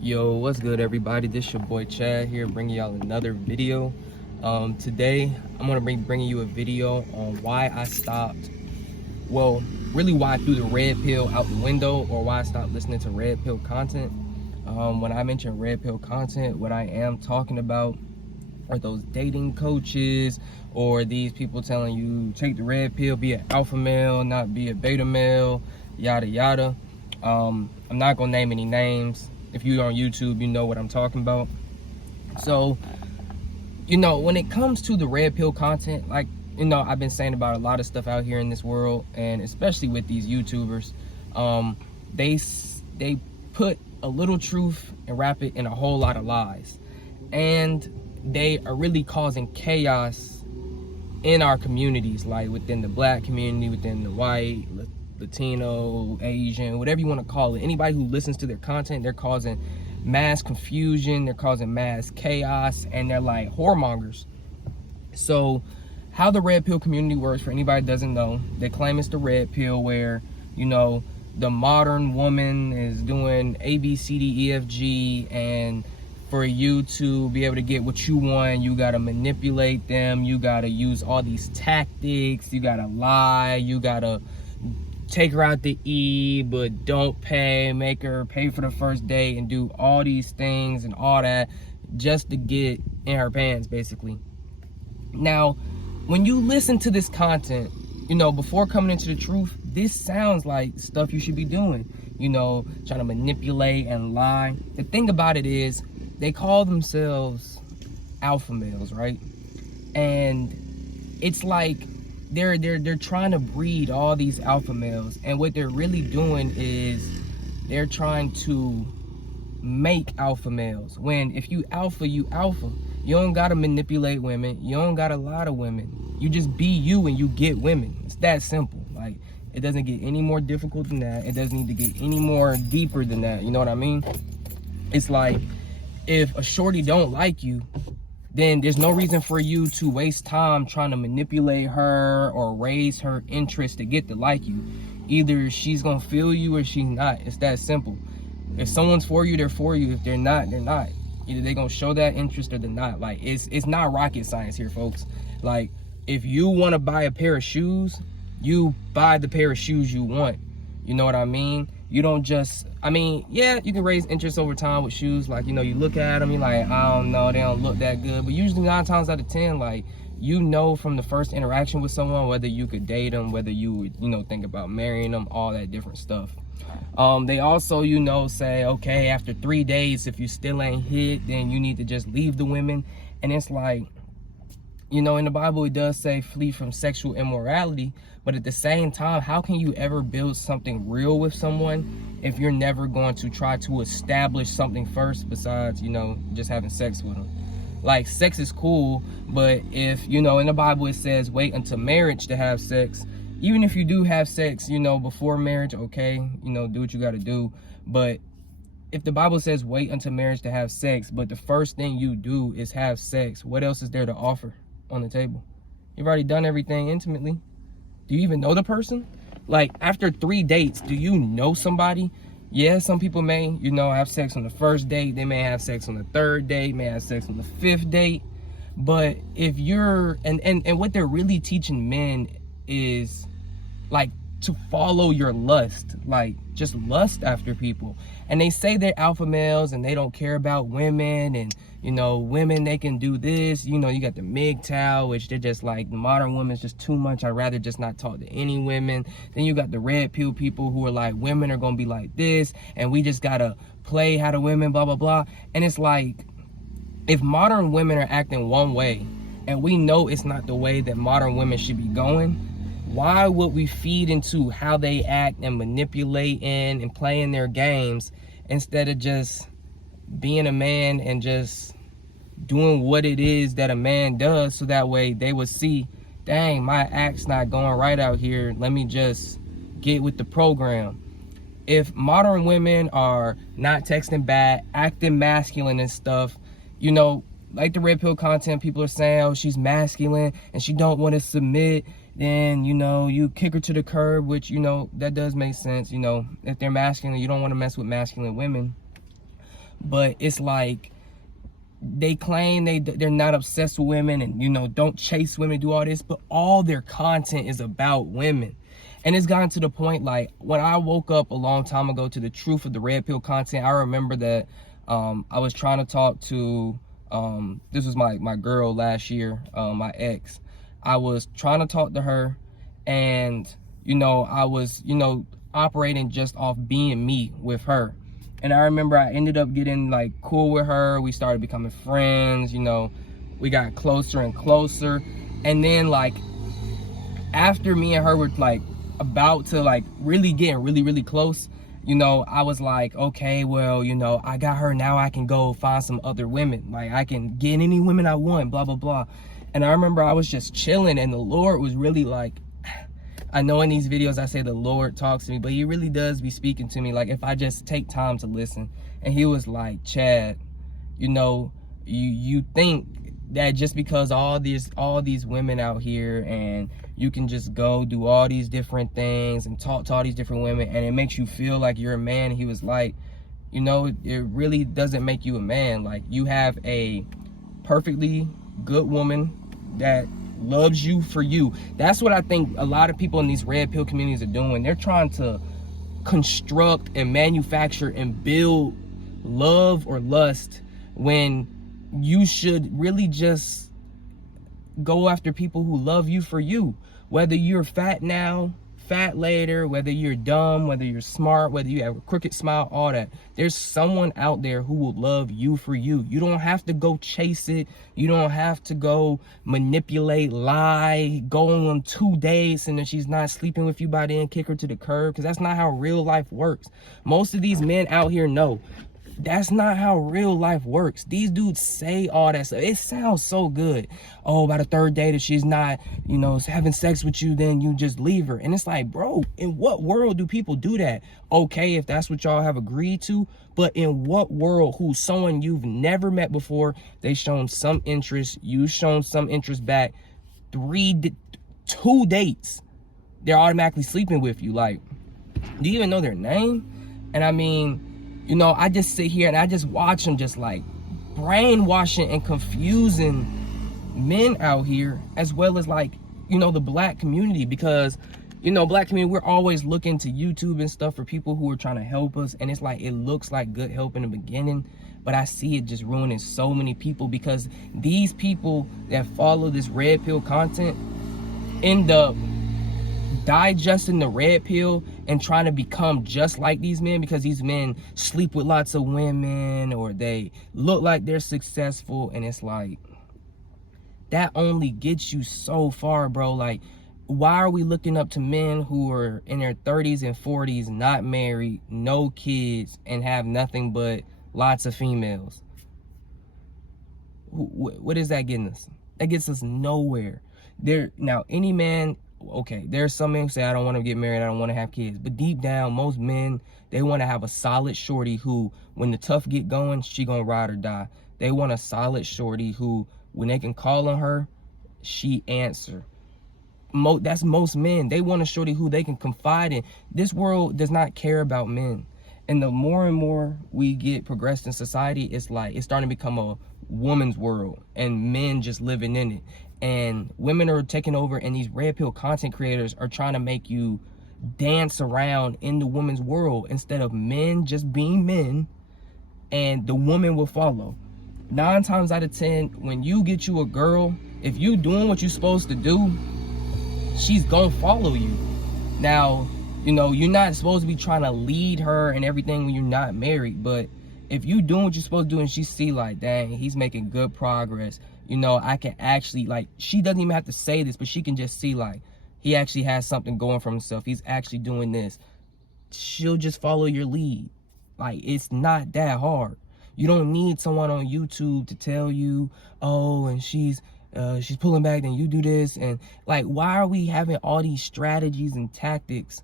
Yo, what's good, everybody? This your boy Chad here, bringing y'all another video. Today I'm gonna bringing you a video on why I stopped. Well, really why I threw the red pill out the window, or why I stopped listening to red pill content. When I mention red pill content, what I am talking about are those dating coaches, or these people telling you take the red pill, be an alpha male, not be a beta male, yada yada. I'm not gonna name any names. If you're on YouTube, you know what I'm talking about. So, when it comes to the red pill content, like, I've been saying about a lot of stuff out here in this world, and especially with these YouTubers, they put a little truth and wrap it in a whole lot of lies. And they are really causing chaos in our communities, like within the black community, within the white, Latino, Asian, whatever you want to call it. Anybody who listens to their content, they're causing mass confusion, they're causing mass chaos, and they're like whoremongers. So how the red pill community works, for anybody that doesn't know, they claim it's the red pill where, the modern woman is doing A, B, C, D, E, F, G, and for you to be able to get what you want, you gotta manipulate them, you gotta use all these tactics, you gotta lie, you gotta take her out to eat, but don't pay, make her pay for the first date, and do all these things and all that just to get in her pants, basically. Now, when you listen to this content, before coming into the truth, this sounds like stuff you should be doing, trying to manipulate and lie. The thing about it is, they call themselves alpha males, right? And it's like they're trying to breed all these alpha males, and what they're really doing is they're trying to make alpha males. When if you alpha, you alpha. You don't gotta manipulate women, you don't gotta lie to women. You just be you and you get women. It's that simple. Like, it doesn't get any more difficult than that. It doesn't need to get any more deeper than that. You know what I mean? It's like, if a shorty don't like you, then there's no reason for you to waste time trying to manipulate her or raise her interest to get to like you. Either she's gonna feel you or she's not. It's that simple. If someone's for you, they're for you. If they're not, they're not. Either they're gonna show that interest or they're not. Like, it's not rocket science here, folks. Like, if you want to buy a pair of shoes, you buy the pair of shoes you want. You know what I mean? You don't just, yeah, you can raise interest over time with shoes. Like, you look at them, you're like, I don't know, they don't look that good. But usually 9 times out of 10, like, from the first interaction with someone, whether you could date them, whether you would, think about marrying them, all that different stuff. They also, say, okay, after 3 days, if you still ain't hit, then you need to just leave the women. And it's like, in the Bible, it does say flee from sexual immorality. But at the same time, how can you ever build something real with someone if you're never going to try to establish something first besides, just having sex with them? Like, sex is cool, but if, in the Bible, it says wait until marriage to have sex. Even if you do have sex, before marriage, okay, do what you got to do. But if the Bible says wait until marriage to have sex, but the first thing you do is have sex, what else is there to offer on the table? You've already done everything intimately. Do you even know the person? Like, after 3 dates, do you know somebody? Yeah, some people may, have sex on the first date. They may have sex on the 3rd date, may have sex on the 5th date. But if you're, and what they're really teaching men is, like, to follow your lust, like, just lust after people. And they say they're alpha males and they don't care about women, and women, they can do this. You got the MGTOW, which they're just like, the modern woman's just too much, I'd rather just not talk to any women. Then you got the red pill people who are like, women are gonna be like this, and we just gotta play how the women, blah blah blah. And it's like, if modern women are acting one way, and we know it's not the way that modern women should be going, why would we feed into how they act and manipulate in and playing their games, instead of just being a man and just doing what it is that a man does, so that way they would see, dang, my act's not going right out here, let me just get with the program. If modern women are not texting back, acting masculine and stuff, like the red pill content, people are saying, oh, she's masculine and she don't want to submit, then, you kick her to the curb, which, that does make sense. If they're masculine, you don't want to mess with masculine women. but it's like they claim they're not obsessed with women and, you know, don't chase women, do all this, but all their content is about women. And it's gotten to the point, like, when I woke up a long time ago to the truth of the red pill content, I remember that I was trying to talk to, this was my girl last year, my ex. I was trying to talk to her, and, you know, I was, you know, operating just off being me with her. And I remember I ended up getting, like, cool with her. We started becoming friends, you know, we got closer and closer. And then, like, after me and her were, like, about to, like, really getting really close, you know, I was like, okay, well, you know, I got her, now I can go find some other women. Like, I can get any women I want, blah, blah, blah. And I remember I was just chilling, and the Lord was really like, I know in these videos I say the Lord talks to me, but he really does be speaking to me, like, if I just take time to listen. And he was like, Chad, you know, you think that just because all these women out here, and you can just go do all these different things and talk to all these different women, and it makes you feel like you're a man. He was like, you know, it really doesn't make you a man. Like, you have a perfectly good woman that loves you for you. That's what I think a lot of people in these red pill communities are doing. They're trying to construct and manufacture and build love or lust, when you should really just go after people who love you for you. Whether you're fat now, fat later, whether you're dumb, whether you're smart, whether you have a crooked smile, all that. There's someone out there who will love you for you. You don't have to go chase it. You don't have to go manipulate, lie, go on 2 dates, and then she's not sleeping with you by then, kick her to the curb, because that's not how real life works. Most of these men out here know that's not how real life works. These dudes say all that stuff. It sounds so good. Oh, by the third date, if she's not, you know, having sex with you, then you just leave her. And it's like, bro, in what world do people do that? Okay, if that's what y'all have agreed to, but in what world, who's someone you've never met before, they shown some interest, you've shown some interest back, 2 dates, they're automatically sleeping with you. Like, do you even know their name? And I mean, you know, I just sit here and I just watch them just like brainwashing and confusing men out here, as well as, like, you know, the black community. Because, you know, black community, we're always looking to YouTube and stuff for people who are trying to help us. And it's like, it looks like good help in the beginning, but I see it just ruining so many people, because these people that follow this red pill content end up digesting the red pill and trying to become just like these men, because these men sleep with lots of women, or they look like they're successful. And it's like, that only gets you so far, bro. Like, why are we looking up to men who are in their 30s and 40s, not married, no kids, and have nothing but lots of females? What is that getting us? That gets us nowhere. Now, any man, okay, there's some men who say, I don't want to get married, I don't want to have kids. But deep down, most men, they want to have a solid shorty who, when the tough get going, she gonna ride or die. They want a solid shorty who, when they can call on her, she answer. That's most men. They want a shorty who they can confide in. This world does not care about men. And the more and more we get progressed in society, it's like, it's starting to become a woman's world, and men just living in it. And women are taking over, and these red pill content creators are trying to make you dance around in the woman's world, instead of men just being men, and the woman will follow. 9 times out of 10, when you get you a girl, if you doing what you're supposed to do, she's gonna follow you. Now, you know, you're not supposed to be trying to lead her and everything when you're not married, but if you doing what you're supposed to do and she see, like, dang, he's making good progress, you know, I can actually, like, she doesn't even have to say this, but she can just see, like, he actually has something going for himself, he's actually doing this, she'll just follow your lead. Like, it's not that hard. You don't need someone on YouTube to tell you, oh, and she's pulling back, then you do this. And, like, why are we having all these strategies and tactics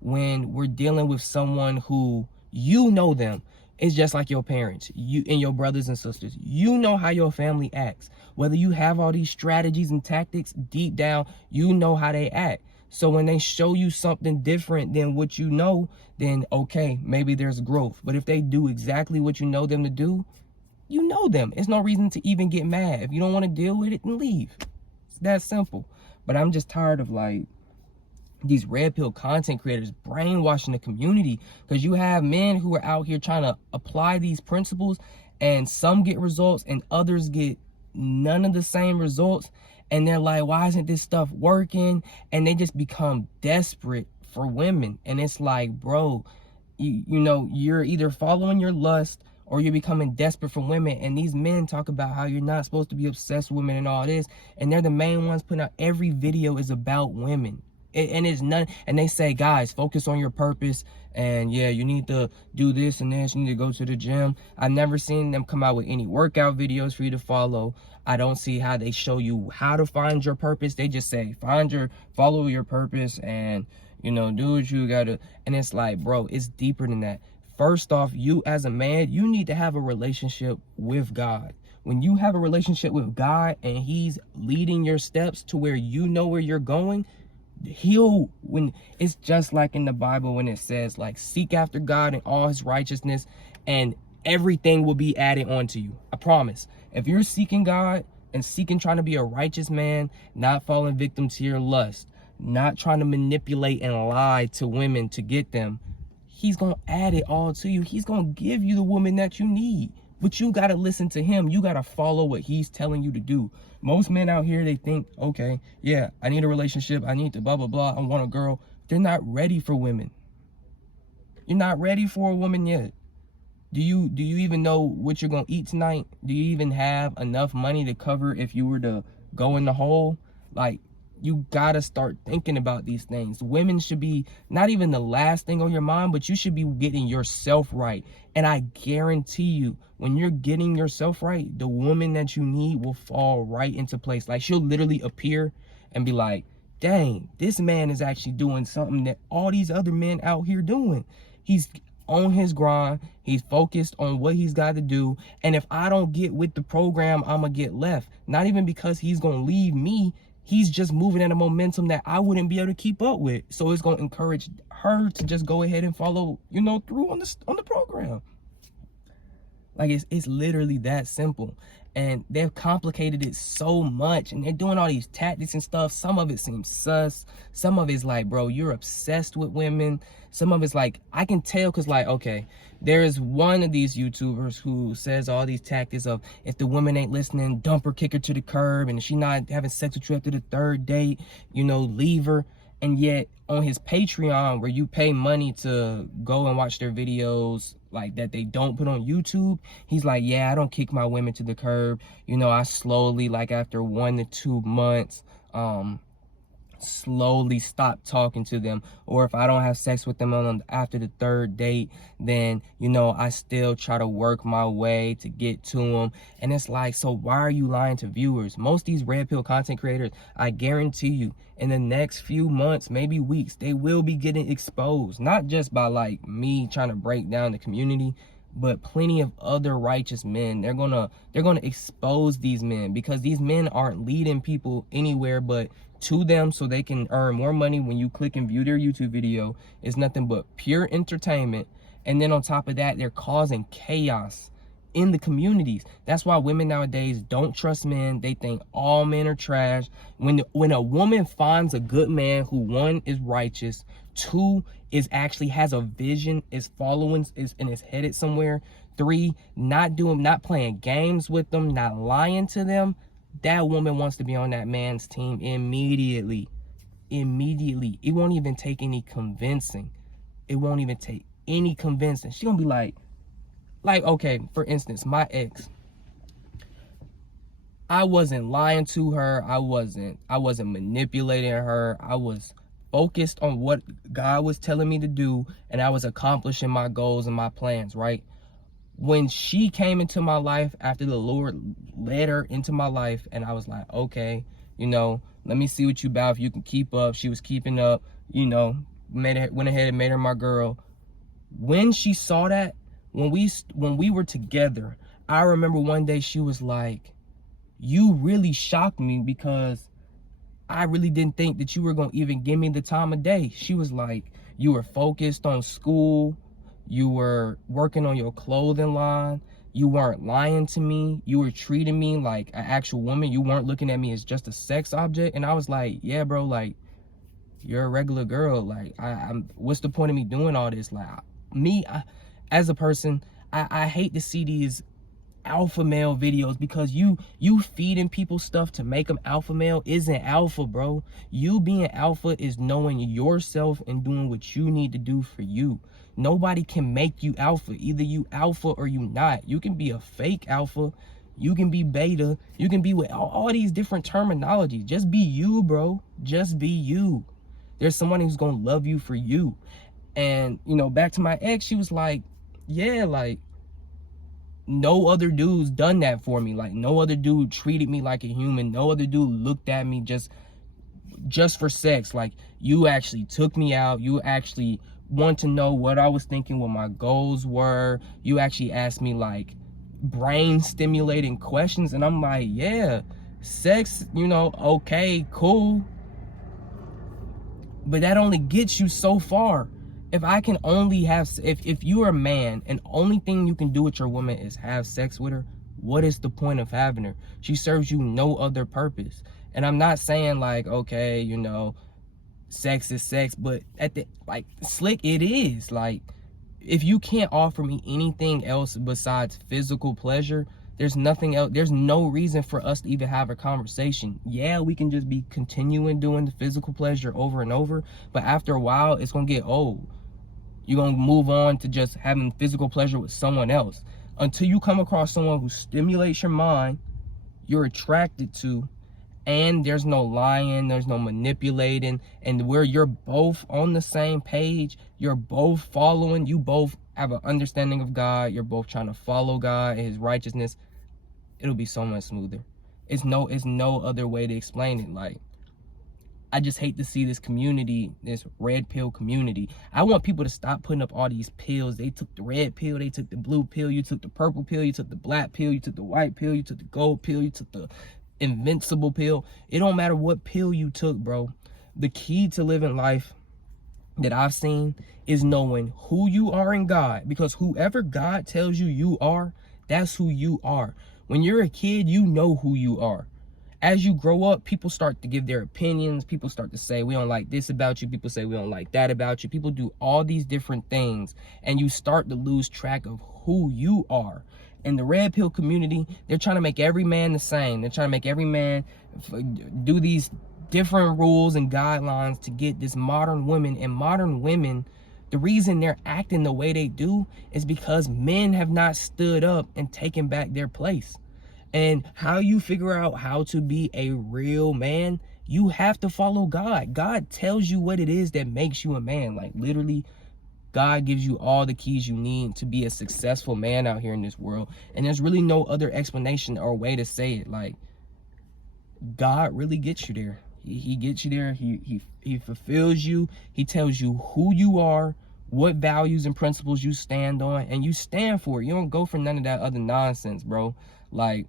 when we're dealing with someone who, you know them? It's just like your parents, you and your brothers and sisters. You know how your family acts. Whether you have all these strategies and tactics, deep down, you know how they act. So when they show you something different than what you know, then okay, maybe there's growth. But if they do exactly what you know them to do, you know them. It's no reason to even get mad. If you don't want to deal with it, then leave. It's that simple. But I'm just tired of like these red pill content creators brainwashing the community, because you have men who are out here trying to apply these principles, and some get results and others get none of the same results, and they're like, why isn't this stuff working? And they just become desperate for women. And it's like, bro, you know, you're either following your lust or you're becoming desperate for women. And these men talk about how you're not supposed to be obsessed with women and all this, and they're the main ones putting out every video is about women. And it's none, and they say, guys, focus on your purpose, and yeah, you need to do this and this, you need to go to the gym. I've never seen them come out with any workout videos for you to follow. I don't see how they show you how to find your purpose. They just say follow your purpose, and you know, do what you gotta. And it's like, bro, it's deeper than that. First off, you as a man, you need to have a relationship with God. When you have a relationship with God and he's leading your steps to where you know where you're going, when it's just like in the Bible when it says, like, seek after God and all his righteousness, and everything will be added onto you. I promise. If you're seeking God and trying to be a righteous man, not falling victim to your lust, not trying to manipulate and lie to women to get them, he's gonna add it all to you. He's gonna give you the woman that you need. But you gotta listen to him. You gotta follow what he's telling you to do. Most men out here, they think, okay, yeah, I need a relationship. I need to blah, blah, blah. I want a girl. They're not ready for women. You're not ready for a woman yet. Do you even know what you're gonna eat tonight? Do you even have enough money to cover if you were to go in the hole? Like, you gotta start thinking about these things. Women should be not even the last thing on your mind, but you should be getting yourself right. And I guarantee you, when you're getting yourself right, the woman that you need will fall right into place. Like, she'll literally appear and be like, dang, this man is actually doing something that all these other men out here doing. He's on his grind. He's focused on what he's got to do. And if I don't get with the program, I'm going to get left. Not even because he's going to leave me. He's just moving at a momentum that I wouldn't be able to keep up with. So it's going to encourage her to just go ahead and follow, you know, through on the program. Like, it's literally that simple. And they've complicated it so much, and they're doing all these tactics and stuff. Some of it seems sus. Some of it's like, bro, you're obsessed with women. Some of it's like, I can tell, because, like, okay, there is one of these YouTubers who says all these tactics of, if the woman ain't listening, dump her, kick her to the curb, and if she not having sex with you after the third date, you know, leave her. And yet on his Patreon, where you pay money to go and watch their videos like that they don't put on YouTube, he's like, yeah, I don't kick my women to the curb. You know, I slowly, like after 1 to 2 months, slowly stop talking to them. Or if I don't have sex with them after the third date, then, you know, I still try to work my way to get to them. And it's like, so why are you lying to viewers? Most of these red pill content creators, I guarantee you, in the next few months, maybe weeks, they will be getting exposed. Not just by like me trying to break down the community, but plenty of other righteous men. They're gonna expose these men, because these men aren't leading people anywhere but to them so they can earn more money. When you click and view their YouTube video, it's nothing but pure entertainment. And then on top of that, they're causing chaos in the communities. That's why women nowadays don't trust men. They think all men are trash. When a woman finds a good man who, 1, is righteous, 2, is actually has a vision, is following, and is headed somewhere, 3, not playing games with them, not lying to them, that woman wants to be on that man's team immediately. It won't even take any convincing. She gonna be like, okay, for instance, my ex, I wasn't lying to her. I wasn't manipulating her. I was focused on what God was telling me to do, and I was accomplishing my goals and my plans, right? When she came into my life, after the Lord led her into my life, and I was like, okay, you know, let me see what you about, if you can keep up. She was keeping up, you know, went ahead and made her my girl. When she saw that, when we were together, I remember one day she was like, you really shocked me, because I really didn't think that you were going to even give me the time of day. She was like, you were focused on school. You were working on your clothing line. You weren't lying to me. You were treating me like an actual woman. You weren't looking at me as just a sex object. And I was like, yeah, bro, like, you're a regular girl. Like, I'm what's the point of me doing all this? Like, as a person, I hate to see these alpha male videos, because you feeding people stuff to make them alpha male isn't alpha, bro. You being alpha is knowing yourself and doing what you need to do for you. Nobody can make you alpha. Either you alpha or you not. You can be a fake alpha, you can be beta, you can be with all these different terminologies. Just be you, bro. Just be you. There's someone who's gonna love you for you. And you know, back to my ex, she was like, yeah, like, no other dude's done that for me. Like, no other dude treated me like a human. No other dude looked at me just for sex. Like, you actually took me out. You actually want to know what I was thinking, what my goals were. You actually asked me like brain stimulating questions. And I'm like, yeah, sex, you know, okay, cool. But that only gets you so far. If I can only have, if you're a man and only thing you can do with your woman is have sex with her, what is the point of having her? She serves you no other purpose. And I'm not saying like, okay, you know, sex is sex, but at the, like, slick, it is. Like, if you can't offer me anything else besides physical pleasure, there's nothing else. There's no reason for us to even have a conversation. Yeah, we can just be continuing doing the physical pleasure over and over, but after a while, it's gonna get old. You're gonna move on to just having physical pleasure with someone else until you come across someone who stimulates your mind, you're attracted to, and there's no lying, there's no manipulating, and where you're both on the same page, you're both following, you both have an understanding of God, you're both trying to follow God and his righteousness, it'll be so much smoother. It's no other way to explain it. Like, I just hate to see this community, this red pill community. I want people to stop putting up all these pills. They took the red pill, they took the blue pill, you took the purple pill, you took the black pill, you took the white pill, you took the gold pill, you took the invincible pill. It don't matter what pill you took, bro. The key to living life that I've seen is knowing who you are in God, because whoever God tells you you are, that's who you are. When you're a kid, you know who you are. As you grow up, people start to give their opinions. People start to say, we don't like this about you. People say, we don't like that about you. People do all these different things, and you start to lose track of who you are. In the red pill community, they're trying to make every man the same. They're trying to make every man do these different rules and guidelines to get this modern women. And modern women, the reason they're acting the way they do is because men have not stood up and taken back their place. And how you figure out how to be a real man, you have to follow God. God tells you what it is that makes you a man. Like, literally, God gives you all the keys you need to be a successful man out here in this world. And there's really no other explanation or way to say it. Like, God really gets you there. He gets you there. He fulfills you. He tells you who you are, what values and principles you stand on, and you stand for it. You don't go for none of that other nonsense, bro. Like,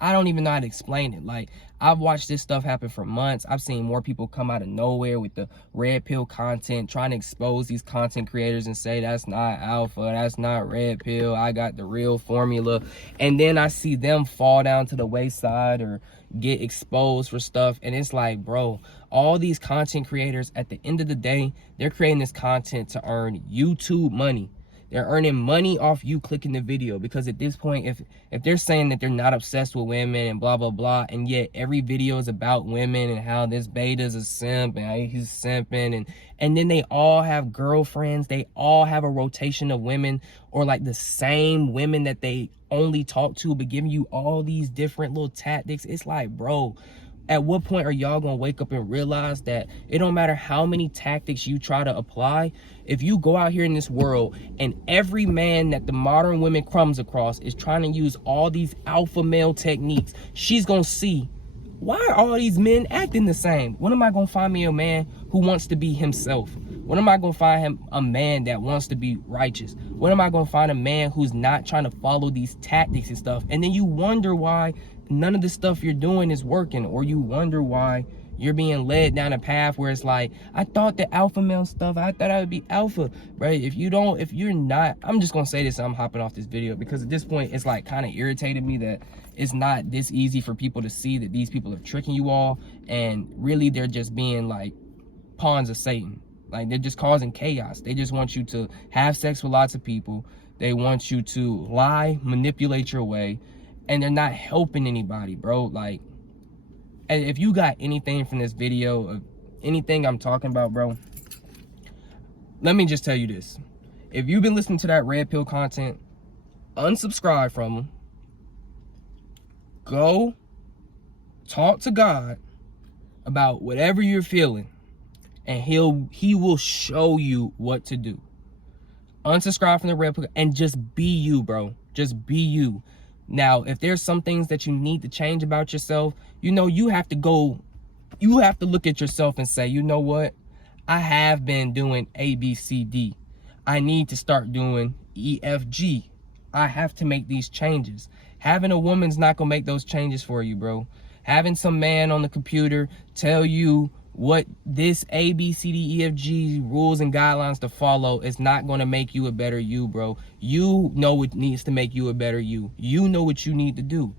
I don't even know how to explain it. Like, I've watched this stuff happen for months. I've seen more people come out of nowhere with the red pill content, trying to expose these content creators and say, that's not alpha, that's not red pill, I got the real formula. And then I see them fall down to the wayside or get exposed for stuff. And it's like, bro, all these content creators, at the end of the day, they're creating this content to earn YouTube money. They're earning money off you clicking the video, because at this point, if they're saying that they're not obsessed with women and blah, blah, blah, and yet every video is about women and how this beta's a simp and how he's simping, and then they all have girlfriends, they all have a rotation of women, or like the same women that they only talk to, but giving you all these different little tactics. It's like, bro, at what point are y'all gonna wake up and realize that it don't matter how many tactics you try to apply, if you go out here in this world and every man that the modern women comes across is trying to use all these alpha male techniques, she's gonna see, why are all these men acting the same? When am I gonna find me a man who wants to be himself? When am I gonna find him a man that wants to be righteous? When am I gonna find a man who's not trying to follow these tactics and stuff? And then you wonder why none of the stuff you're doing is working, or you wonder why you're being led down a path where it's like, I thought the alpha male stuff, I thought I would be alpha, right? If you're not, I'm just gonna say this, I'm hopping off this video, because at this point it's like kind of irritated me that it's not this easy for people to see that these people are tricking you all, and really they're just being like pawns of Satan. Like, they're just causing chaos. They just want you to have sex with lots of people. They want you to lie, manipulate your way, and they're not helping anybody, bro. Like, and if you got anything from this video, of anything I'm talking about, bro, let me just tell you this. If you've been listening to that red pill content, unsubscribe from them. Go talk to God about whatever you're feeling, and he will show you what to do. Unsubscribe from the red pill and just be you, bro. Just be you. Now, if there's some things that you need to change about yourself, you know, you have to look at yourself and say, you know what? I have been doing A, B, C, D. I need to start doing E, F, G. I have to make these changes. Having a woman's not gonna make those changes for you, bro. Having some man on the computer tell you what this A, B, C, D, E, F, G rules and guidelines to follow is not going to make you a better you, bro. You know what needs to make you a better you. You know what you need to do.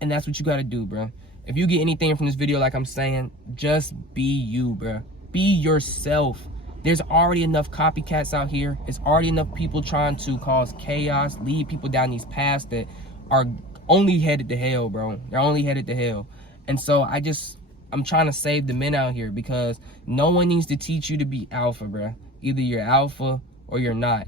And that's what you got to do, bro. If you get anything from this video, like I'm saying, just be you, bro. Be yourself. There's already enough copycats out here. There's already enough people trying to cause chaos, lead people down these paths that are only headed to hell, bro. They're only headed to hell. And so I'm trying to save the men out here, because no one needs to teach you to be alpha, bro. Either you're alpha or you're not.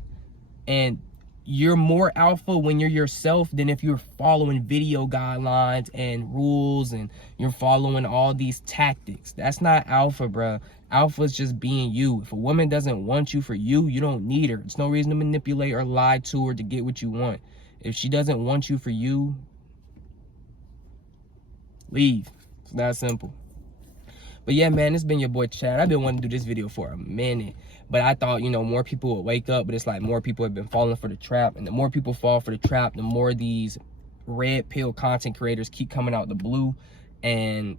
And you're more alpha when you're yourself than if you're following video guidelines and rules and you're following all these tactics. That's not alpha, bro. Alpha is just being you. If a woman doesn't want you for you, you don't need her. It's no reason to manipulate or lie to her to get what you want. If she doesn't want you for you, leave. It's that simple. But yeah, man, it's been your boy Chad. I've been wanting to do this video for a minute, but I thought, you know, more people would wake up. But it's like more people have been falling for the trap, and the more people fall for the trap, the more these red pill content creators keep coming out the blue and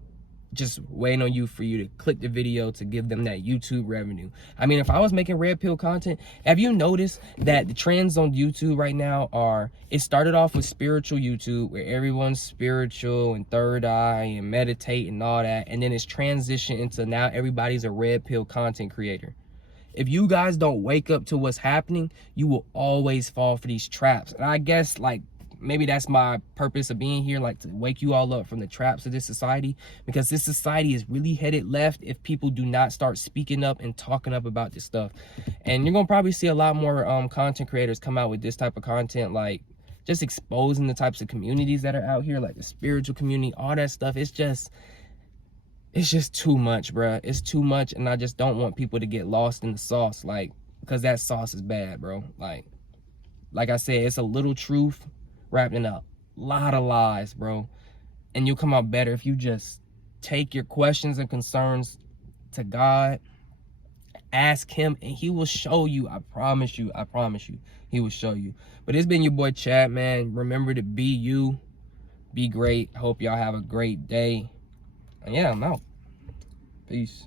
just waiting on you for you to click the video to give them that YouTube revenue. I mean, if I was making red pill content, have you noticed that the trends on YouTube right now are, it started off with spiritual YouTube, where everyone's spiritual and third eye and meditate and all that, and then it's transitioned into now everybody's a red pill content creator. If you guys don't wake up to what's happening, you will always fall for these traps. And I guess, like, maybe that's my purpose of being here, like to wake you all up from the traps of this society, because this society is really headed left if people do not start speaking up and talking up about this stuff. And you're gonna probably see a lot more content creators come out with this type of content, like just exposing the types of communities that are out here, like the spiritual community, all that stuff. It's just too much, bruh. It's too much, and I just don't want people to get lost in the sauce, like, because that sauce is bad, bro. Like I said, it's a little truth wrapped in a lot of lies, bro. And you'll come out better if you just take your questions and concerns to God, ask him, and he will show you. I promise you, he will show you. But it's been your boy Chad, man. Remember to be you, be great. Hope y'all have a great day. And yeah, I'm out. Peace.